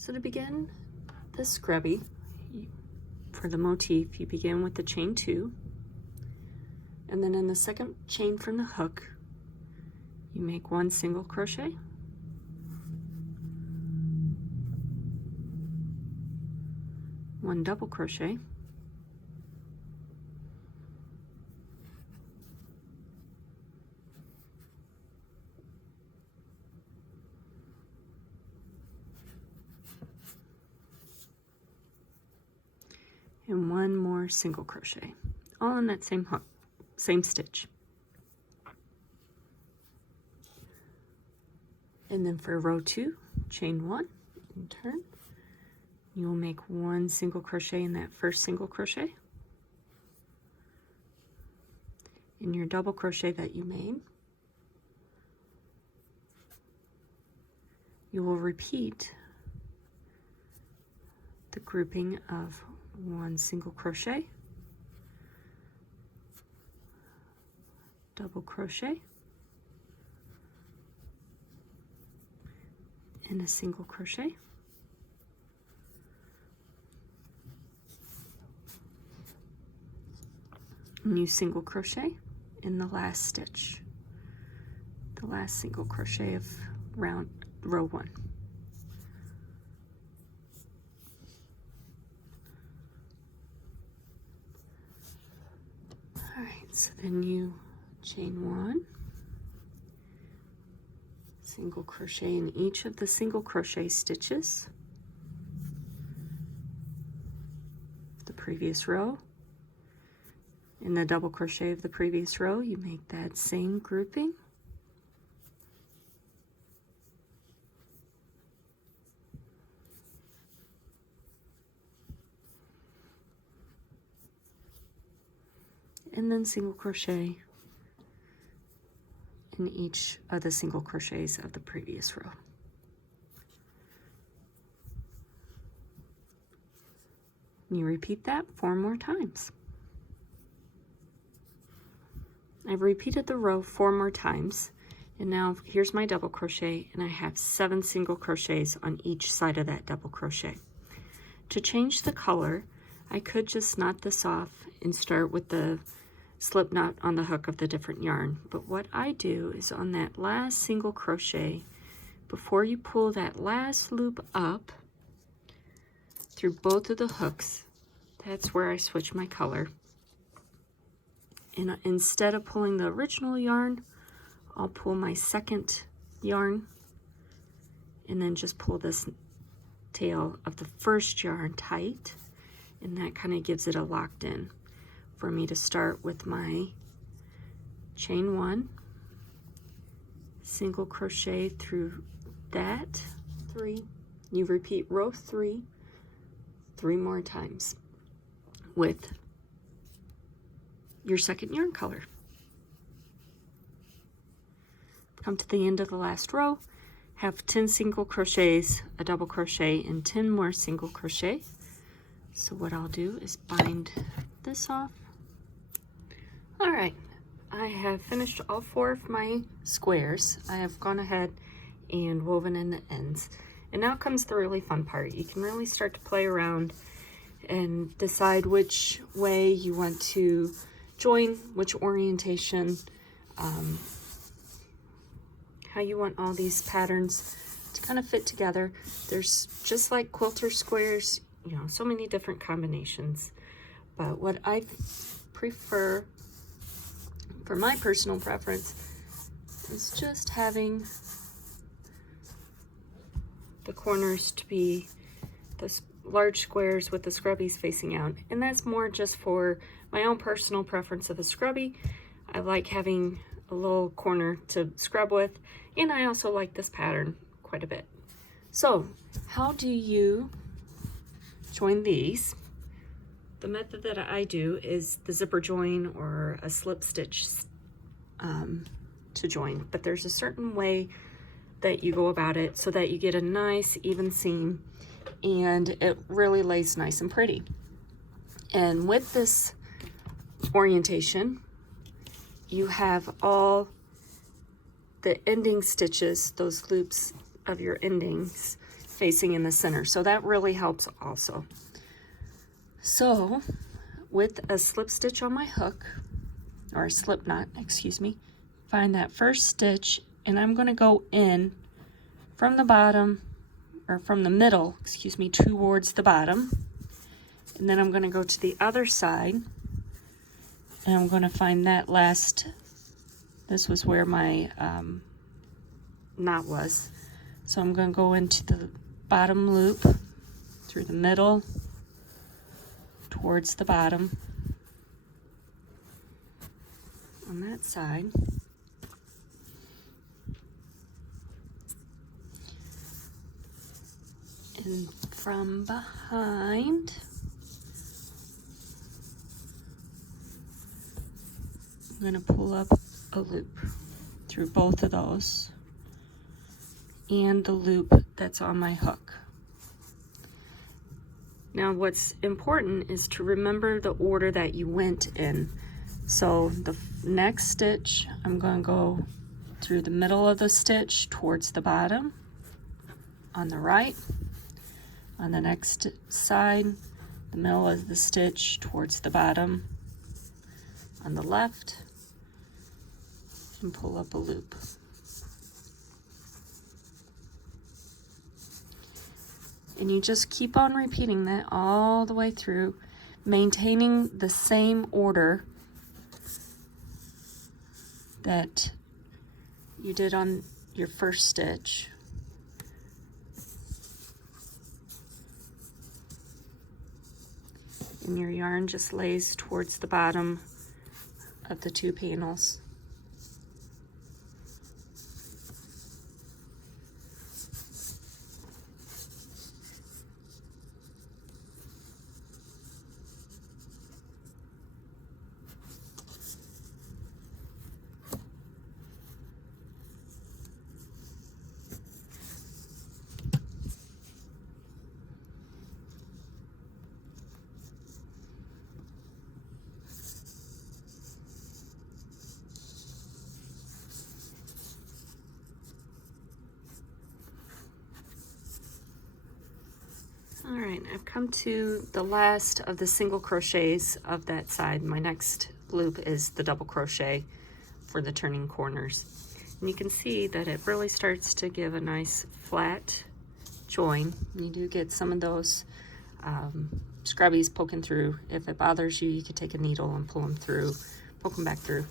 So to begin the scrubby, for the motif, you begin with the chain 2, and then in the second chain from the hook, you make 1 single crochet, one double crochet, and 1 more single crochet, all in that same hook, same stitch. And then for row 2, chain 1 and turn. You'll make 1 single crochet in that first single crochet. In your double crochet that you made, you will repeat the grouping of 1 single crochet, double crochet, and a single crochet, new single crochet in the last stitch, the last single crochet of row 1. All right, so then you chain 1, single crochet in each of the single crochet stitches of the previous row. In the double crochet of the previous row, you make that same grouping. And then single crochet in each of the single crochets of the previous row. And you repeat that 4 more times. I've repeated the row 4 more times, and now here's my double crochet, and I have 7 single crochets on each side of that double crochet. To change the color, I could just knot this off and start with the slip knot on the hook of the different yarn, but what I do is on that last single crochet, before you pull that last loop up through both of the hooks, that's where I switch my color. And instead of pulling the original yarn, I'll pull my second yarn and then just pull this tail of the first yarn tight, and that kind of gives it a locked in for me to start with my chain 1, single crochet through that 3. You repeat row 3 3 more times with your second yarn color. Come to the end of the last row, have 10 single crochets, a double crochet, and 10 more single crochet. So what I'll do is bind this off. All right, I have finished all 4 of my squares. I have gone ahead and woven in the ends. And now comes the really fun part. You can really start to play around and decide which way you want to join, which orientation, how you want all these patterns to kind of fit together. There's, just like quilter squares, you know, so many different combinations. But what I prefer, for my personal preference, is just having the corners to be the large squares with the scrubbies facing out. And that's more just for my own personal preference of a scrubby. I like having a little corner to scrub with, and I also like this pattern quite a bit. So how do you join these? The method that I do is the zipper join or a slip stitch to join, but there's a certain way that you go about it so that you get a nice even seam and it really lays nice and pretty. And with this orientation, you have all the ending stitches, those loops of your endings facing in the center, so that really helps also. So with a slip stitch on my hook, or a slip knot, excuse me, find that first stitch, and I'm going to go in from the bottom, or from the middle, excuse me, towards the bottom. And then I'm going to go to the other side, and I'm going to find that last, this was where my knot was. So I'm going to go into the bottom loop, through the middle, towards the bottom, on that side. And from behind, I'm going to pull up a loop through both of those and the loop that's on my hook. Now what's important is to remember the order that you went in. So the next stitch, I'm going to go through the middle of the stitch towards the bottom on the right. On the next side, the middle of the stitch towards the bottom on the left, and pull up a loop. And you just keep on repeating that all the way through, maintaining the same order that you did on your first stitch. And your yarn just lays towards the bottom of the two panels. All right, I've come to the last of the single crochets of that side. My next loop is the double crochet for the turning corners. And you can see that it really starts to give a nice flat join. You do get some of those scrubbies poking through. If it bothers you, you could take a needle and pull them through, poke them back through.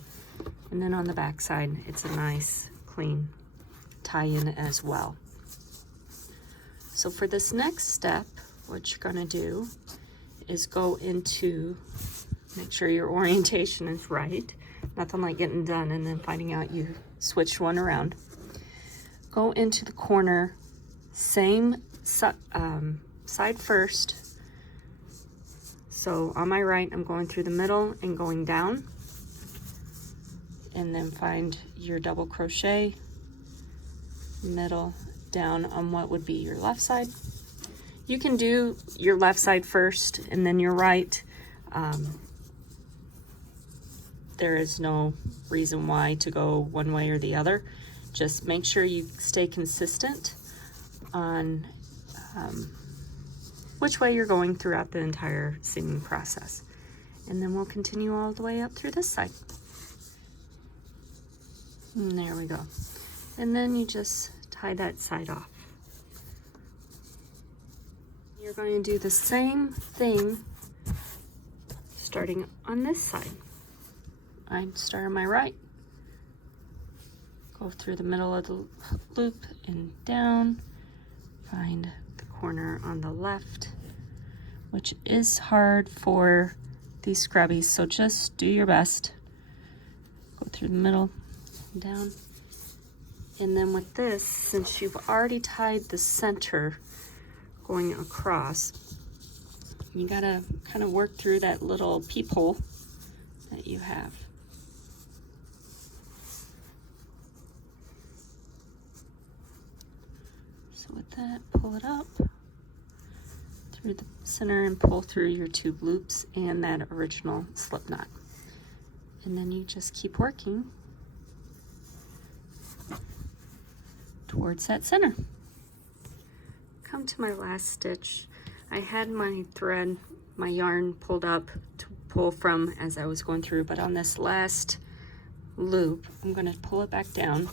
And then on the back side, it's a nice clean tie-in as well. So for this next step, what you're gonna do is go into, make sure your orientation is right. Nothing like getting done and then finding out you switched one around. Go into the corner, same side first. So on my right, I'm going through the middle and going down. And then find your double crochet, middle, down on what would be your left side. You can do your left side first and then your right. There is no reason why to go one way or the other. Just make sure you stay consistent on which way you're going throughout the entire seaming process. And then we'll continue all the way up through this side. And there we go. And then you just tie that side off. You're going to do the same thing starting on this side. I start on my right, go through the middle of the loop and down, find the corner on the left, which is hard for these scrubbies, so just do your best. Go through the middle and down. And then with this, since you've already tied the center going across, you gotta kind of work through that little peephole that you have. So with that, pull it up through the center and pull through your two loops and that original slip knot. And then you just keep working towards that center. onto my last stitch. I had my thread, my yarn pulled up to pull from as I was going through, but on this last loop, I'm going to pull it back down.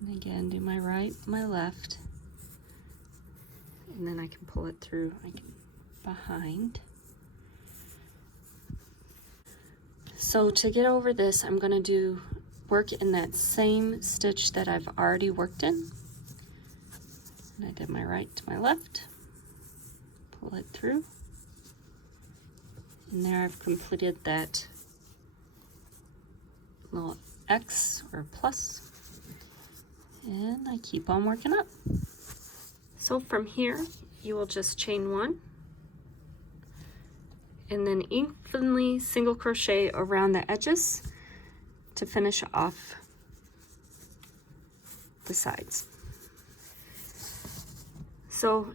And again, do my right, my left, and then I can pull it through behind. So to get over this, I'm going to work in that same stitch that I've already worked in. And I did my right to my left, pull it through, and there I've completed that little X or plus, and I keep on working up. So from here, you will just chain 1, and then evenly single crochet around the edges to finish off the sides. So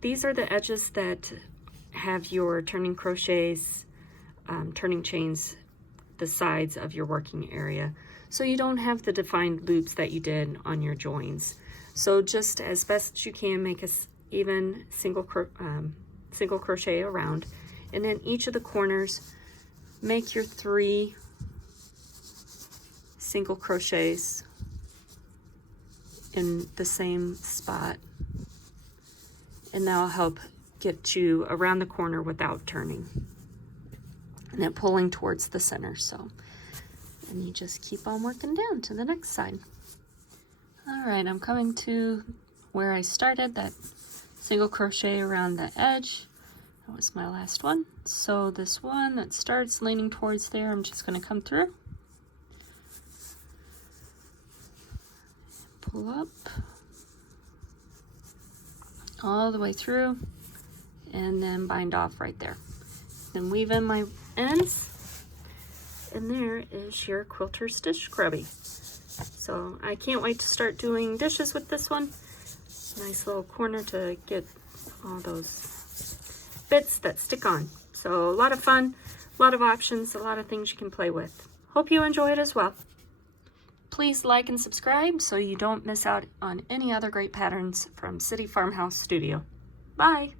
these are the edges that have your turning crochets, turning chains, the sides of your working area. So you don't have the defined loops that you did on your joins. So just as best you can, make a even single crochet around, and then each of the corners, make your 3 single crochets in the same spot, and that'll help get you around the corner without turning and then pulling towards the center. So, and you just keep on working down to the next side. All right, I'm coming to where I started, that single crochet around the edge. That was my last one. So this one that starts leaning towards there, I'm just going to come through, pull up all the way through, and then bind off right there. Then weave in my ends, and there is your Quilter Stitch Scrubby. So I can't wait to start doing dishes with this one. Nice little corner to get all those bits that stick on. So a lot of fun, a lot of options, a lot of things you can play with. Hope you enjoy it as well. Please like and subscribe so you don't miss out on any other great patterns from City Farmhouse Studio. Bye!